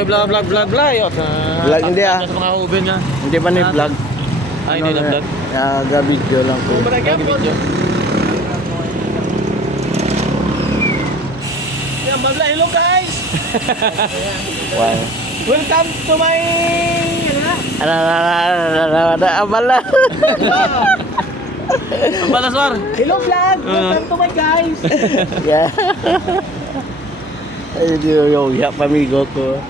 may vlog. Yot. Vlog, hindi, Sa mga uben nga. Hindi pa ni vlog. Ay, hindi na vlog. Video lang po. Lagi video. Hello guys! Wow. Welcome to my... Abala. Ang balas, War. Hello vlog! Welcome to my guys! Yeah. Ay, yung pamigo ko.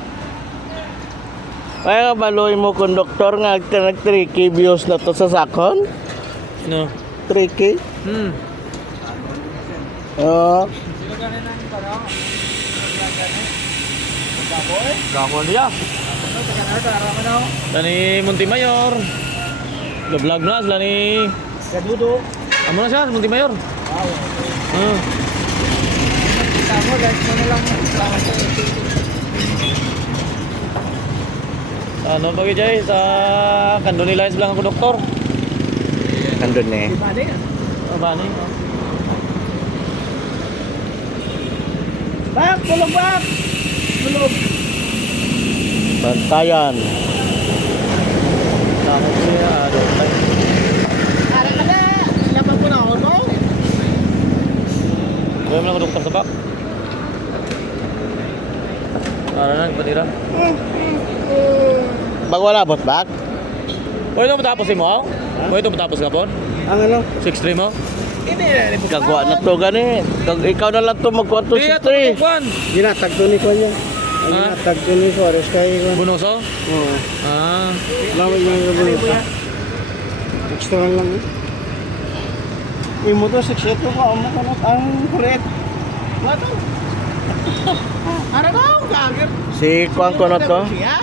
Kaya baloy mo konduktor nga nag-tricky views na to sa sakon? No. Tricky? Oo. Gakon niya. Lani Montimayor. Vlog na sila ni Gadudo. amo na siya Montimayor. Tama guys, mo lang. Ano pagi jay sa Kandoni Lines lang ako doktor. Nandun eh. Bade. Bani. Bak, tulog bak. Tulog. Bantayan. Takot siya doktor. Ara ka na. Laban ko na ako, no? Gawin mo lang ako doktor sa bak. Para na patira. Bag wala bot bak? Oy, ito matapos mo aw? Oy, ito matapos kapon? Ang ano? 6-3 mo? Hindi na. Gagawa na to gani. Ikaw na lang to magkuha to Di sa ato 3. kuan. Ginatag to ni ko niya. Ha? Ginatag to ni Suarez kay ko. Bunoso? Oo. Ah. Laway niya yung bulo. Extra lang. Imo to 6 ito ko ang correct. Ano daw? Gagir. Si Kuan ko na to. Siya?